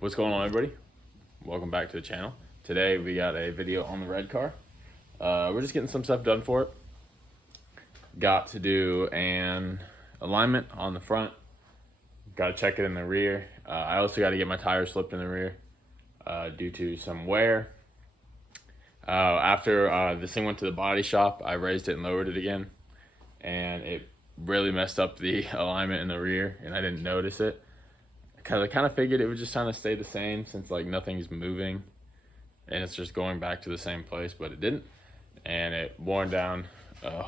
What's going on, everybody? Welcome back to the channel. Today we got a video on the red car. We're just getting some stuff done for it. Got to do an alignment on the front. Got to check it in the rear. I also got to get my tires slipped in the rear due to some wear. After this thing went to the body shop, I raised it and lowered it again, and it really messed up the alignment in the rear, and I didn't notice it. Because I kind of figured it would just kind of stay the same since like nothing's moving and it's just going back to the same place, but it didn't. And it worn down a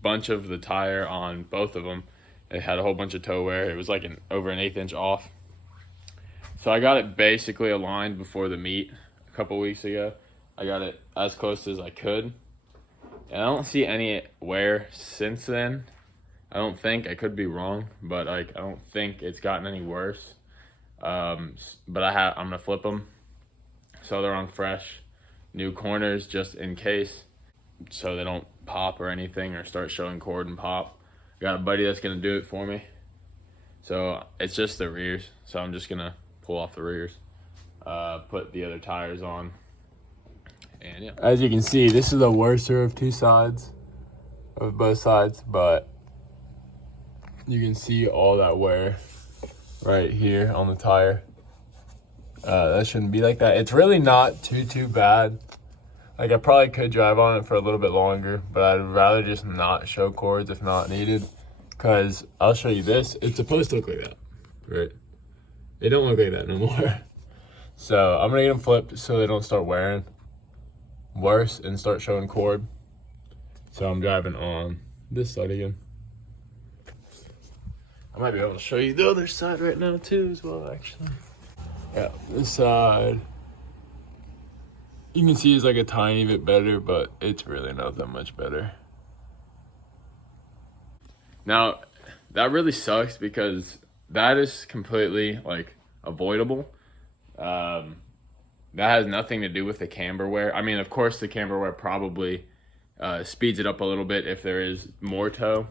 bunch of the tire on both of them. It had a whole bunch of toe wear. It was like over an 1/8 inch off. So I got it basically aligned before the meet a couple weeks ago. I got it as close as I could. And I don't see any wear since then. I don't think. I could be wrong, but I don't think it's gotten any worse. But I'm gonna flip them so they're on fresh new corners just in case, so they don't pop or anything or start showing cord and pop. Got a buddy that's gonna do it for me. So it's just the rears. So I'm just gonna pull off the rears, put the other tires on, and yeah. As you can see, this is the worser of two sides, of both sides, but you can see all that wear right here on the tire. That shouldn't be like that. It's really not too bad. Like, I probably could drive on it for a little bit longer, but I'd rather just not show cords if not needed. Because I'll show you this. It's supposed to look like that, right? They don't look like that no more. So I'm gonna get them flipped so they don't start wearing worse and start showing cord. So I'm driving on this side again. I might be able to show you the other side right now too as well, actually. Yeah, this side, you can see it's like a tiny bit better, but it's really not that much better. Now, that really sucks because that is completely like avoidable. That has nothing to do with the camber wear. I mean, of course, the camber wear probably speeds it up a little bit if there is more toe,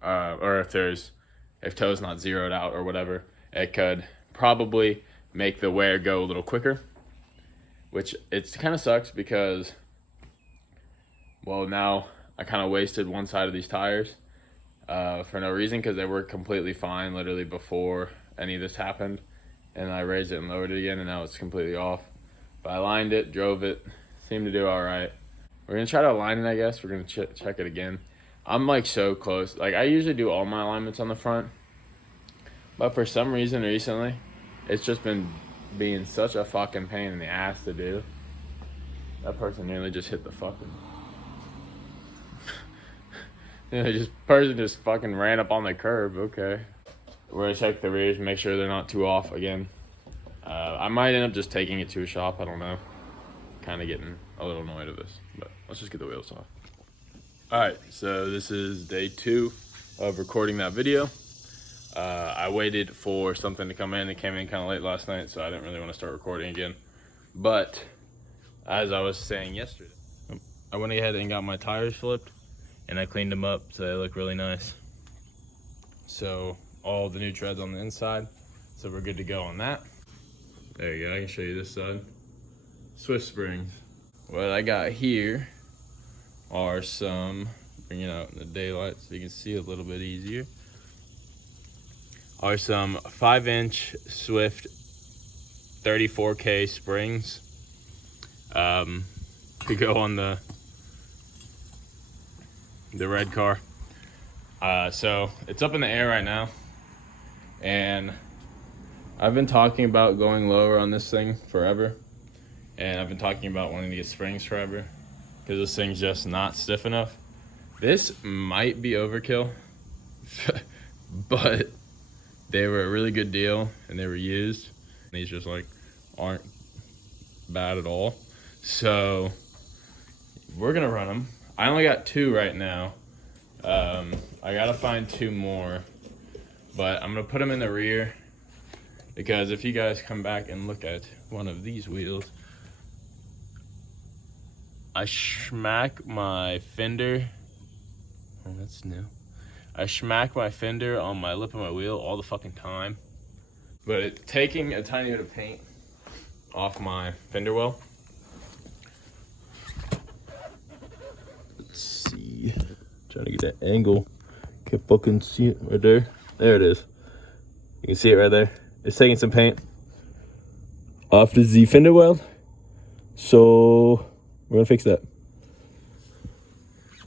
or if toe's not zeroed out or whatever. It could probably make the wear go a little quicker, which it kind of sucks because, well, now I kind of wasted one side of these tires for no reason because they were completely fine literally before any of this happened, and I raised it and lowered it again, and now it's completely off. But I lined it, drove it, seemed to do all right. We're gonna try to align it, I guess. We're gonna check it again. I'm like so close. Like, I usually do all my alignments on the front, but for some reason recently, it's just been being such a fucking pain in the ass to do. That person nearly just hit the fucking... person just fucking ran up on the curb. Okay. We're gonna check the rears, make sure they're not too off again. I might end up just taking it to a shop. I don't know. Kind of getting a little annoyed of this, but let's just get the wheels off. All right, so this is day 2 of recording that video. I waited for something to come in. It came in kind of late last night, so I didn't really want to start recording again. But as I was saying yesterday, I went ahead and got my tires flipped, and I cleaned them up so they look really nice. So all the new treads on the inside, so we're good to go on that. There you go, I can show you this side. Swift springs. What I got here are some, bring it out in the daylight so you can see a little bit easier, are some 5-inch Swift 34K springs to go on the red car. So it's up in the air right now, and I've been talking about going lower on this thing forever, and I've been talking about wanting to get springs forever because this thing's just not stiff enough. This might be overkill, but they were a really good deal and they were used. These just like aren't bad at all. So we're gonna run them. I only got 2 right now. I gotta find 2 more, but I'm gonna put them in the rear because if you guys come back and look at one of these wheels, I smack my fender. Oh, that's new. I smack my fender on my lip of my wheel all the fucking time. But taking a tiny bit of paint off my fender well. Let's see. Trying to get that angle. Can't fucking see it right there. There it is. You can see it right there. It's taking some paint off the Z fender well. So we're gonna fix that.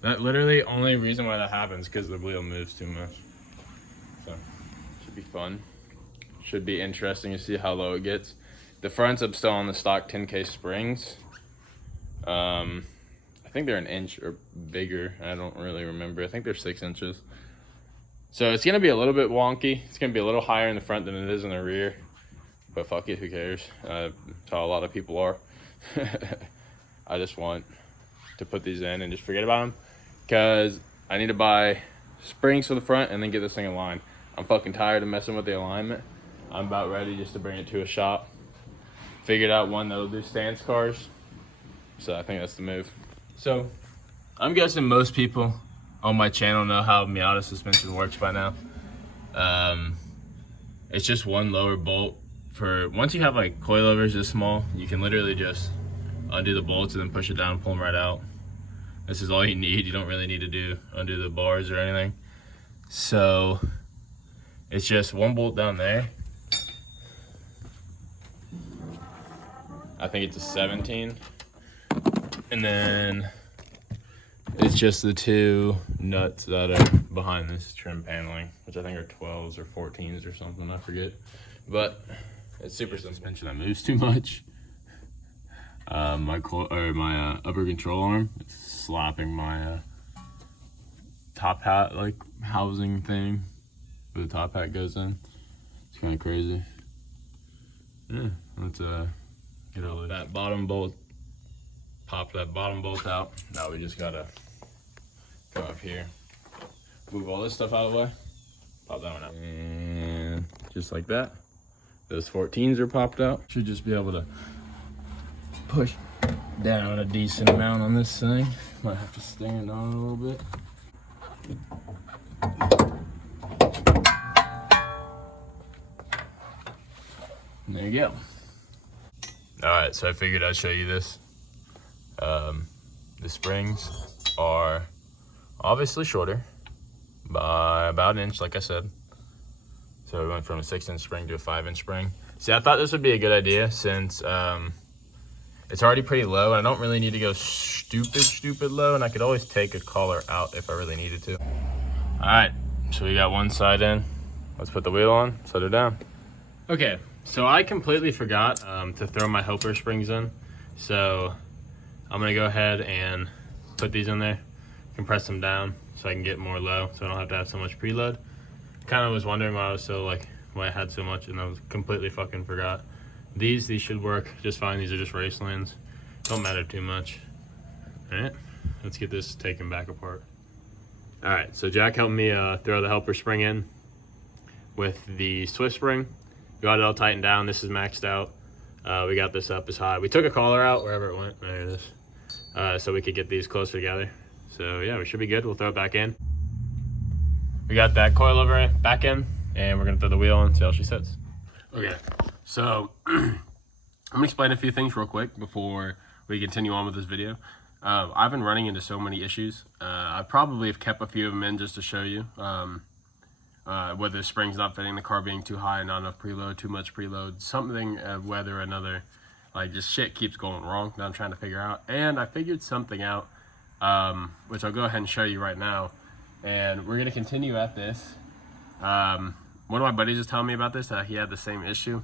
That literally only reason why that happens because the wheel moves too much. So should be fun. Should be interesting to see how low it gets. The fronts up still on the stock 10K springs. I think they're an inch or bigger. I don't really remember. I think they're 6 inches. So it's gonna be a little bit wonky. It's gonna be a little higher in the front than it is in the rear. But fuck it, who cares? That's how a lot of people are. I just want to put these in and just forget about them. Because I need to buy springs for the front and then get this thing aligned. I'm fucking tired of messing with the alignment. I'm about ready just to bring it to a shop. Figured out one that'll do stance cars. So I think that's the move. So I'm guessing most people on my channel know how Miata suspension works by now. It's just one lower bolt. For once you have like coilovers this small, you can literally just undo the bolts and then push it down and pull them right out. This is all you need. You don't really need to undo the bars or anything. So it's just one bolt down there. I think it's a 17. And then it's just the 2 nuts that are behind this trim paneling, which I think are 12s or 14s or something, I forget. But it's super suspension that moves too much. My upper control arm is slapping my top hat like housing thing where the top hat goes in. It's kind of crazy. Yeah, let's get all of that bottom bolt. Pop that bottom bolt out. Now we just gotta go up here, move all this stuff out of the way, pop that one out, and just like that. Those 14s are popped out. Should just be able to push down a decent amount on this thing. Might have to stand on it a little bit. And there you go. All right, so I figured I'd show you this. The springs are obviously shorter by about an inch, like I said. So we went from a 6-inch spring to a 5-inch spring. See, I thought this would be a good idea since it's already pretty low, and I don't really need to go stupid low, and I could always take a collar out if I really needed to. All right, so we got one side in. Let's put the wheel on, set it down. Okay, so I completely forgot to throw my helper springs in. So I'm gonna go ahead and put these in there, compress them down so I can get more low, so I don't have to have so much preload. Kind of was wondering why I had so much, and I was completely fucking forgot. These should work just fine. These are just race lands. Don't matter too much. All right, let's get this taken back apart. All right, so Jack helped me throw the helper spring in with the Swift spring. Got it all tightened down. This is maxed out. We got this up as high. We took a collar out wherever it went. There it is. So we could get these closer together. So yeah, we should be good. We'll throw it back in. We got that coilover back in, and we're gonna throw the wheel on, see how she sits. Okay, so I'm gonna explain a few things real quick before we continue on with this video. I've been running into so many issues. I probably have kept a few of them in just to show you. Whether the spring's not fitting, the car being too high, not enough preload, too much preload, something, whether another, like just shit keeps going wrong that I'm trying to figure out. And I figured something out, which I'll go ahead and show you right now. And we're gonna continue at this. One of my buddies was telling me about this, that he had the same issue.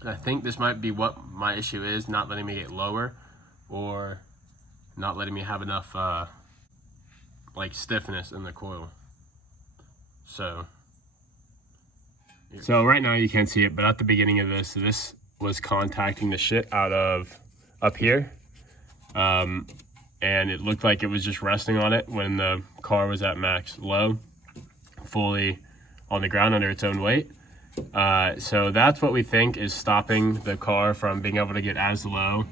And I think this might be what my issue is, not letting me get lower or not letting me have enough like stiffness in the coil. So right now you can't see it, but at the beginning of this was contacting the shit out of up here. And it looked like it was just resting on it when the car was at max low, fully on the ground under its own weight. So that's what we think is stopping the car from being able to get as low,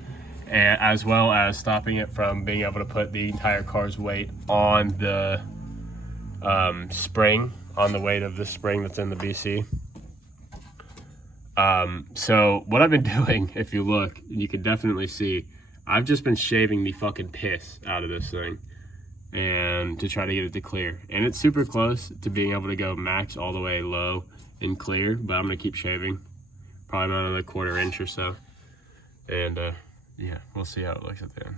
as well as stopping it from being able to put the entire car's weight on the spring, on the weight of the spring that's in the BC. So what I've been doing, if you look, you can definitely see, I've just been shaving the fucking piss out of this thing and to try to get it to clear. And it's super close to being able to go max all the way low and clear, but I'm gonna keep shaving, probably about another 1/4 inch or so. And yeah, we'll see how it looks at the end.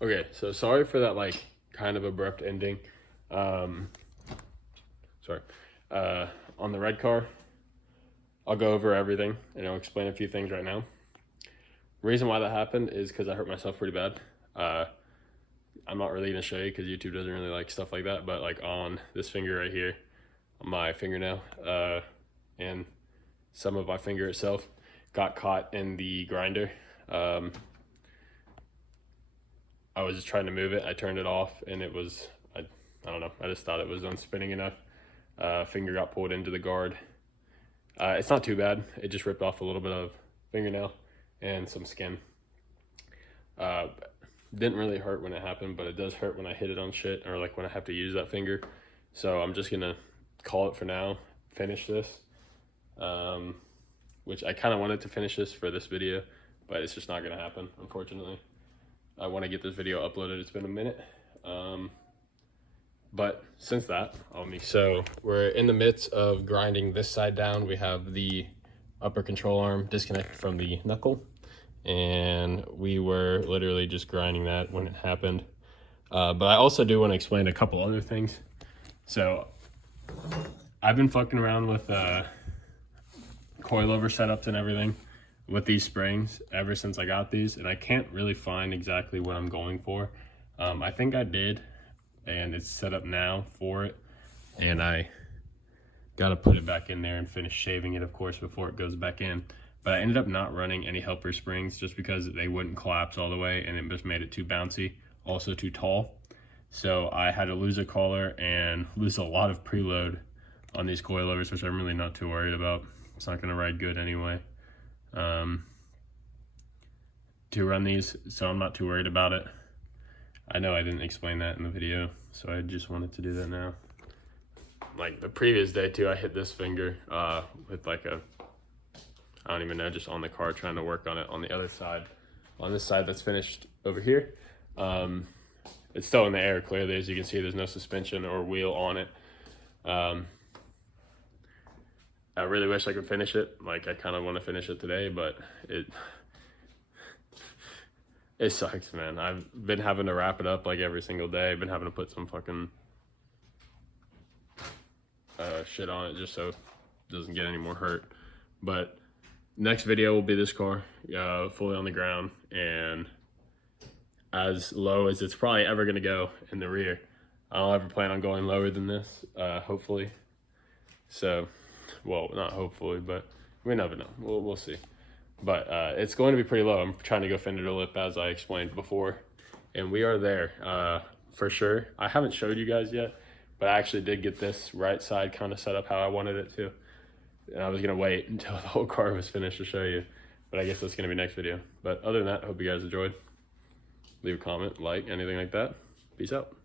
Okay, so sorry for that like kind of abrupt ending. Sorry. On the red car, I'll go over everything and I'll explain a few things right now. Reason why that happened is because I hurt myself pretty bad. I'm not really gonna show you because YouTube doesn't really like stuff like that, but like on this finger right here, on my fingernail, and some of my finger itself got caught in the grinder. I was just trying to move it. I turned it off and it was, I don't know, I just thought it was unspinning enough. Finger got pulled into the guard. It's not too bad. It just ripped off a little bit of fingernail and some skin. Didn't really hurt when it happened, but it does hurt when I hit it on shit or like when I have to use that finger. So I'm just gonna call it for now, finish this. Which I kind of wanted to finish this for this video, but it's just not gonna happen, unfortunately. I want to get this video uploaded. It's been a minute. But since that, so we're in the midst of grinding this side down. We have the upper control arm disconnected from the knuckle, and we were literally just grinding that when it happened. But I also do want to explain a couple other things. So I've been fucking around with coilover setups and everything with these springs ever since I got these, and I can't really find exactly what I'm going for. I think I did, and it's set up now for it, and I gotta put it back in there and finish shaving it, of course, before it goes back in. But I ended up not running any helper springs just because they wouldn't collapse all the way, and it just made it too bouncy, also too tall. So I had to lose a collar and lose a lot of preload on these coilovers, which I'm really not too worried about. It's not gonna ride good anyway. To run these, so I'm not too worried about it. I know I didn't explain that in the video, so I just wanted to do that now. Like the previous day too, I hit this finger with like a, I don't even know, just on the car trying to work on it on the other side. On this side that's finished over here, it's still in the air clearly. As you can see, there's no suspension or wheel on it. I really wish I could finish it. Like I kind of want to finish it today, but it sucks, man. I've been having to wrap it up like every single day. I've been having to put some fucking shit on it just so it doesn't get any more hurt. But next video will be this car, fully on the ground and as low as it's probably ever gonna go in the rear. I don't ever plan on going lower than this, hopefully. So, well, not hopefully, but we never know. We'll see. But it's going to be pretty low. I'm trying to go fender to lip as I explained before, and we are there for sure. I haven't showed you guys yet, but I actually did get this right side kind of set up how I wanted it to, and I was gonna wait until the whole car was finished to show you, but I guess that's gonna be next video. But other than that, hope you guys enjoyed. Leave a comment, like, anything like that. Peace out.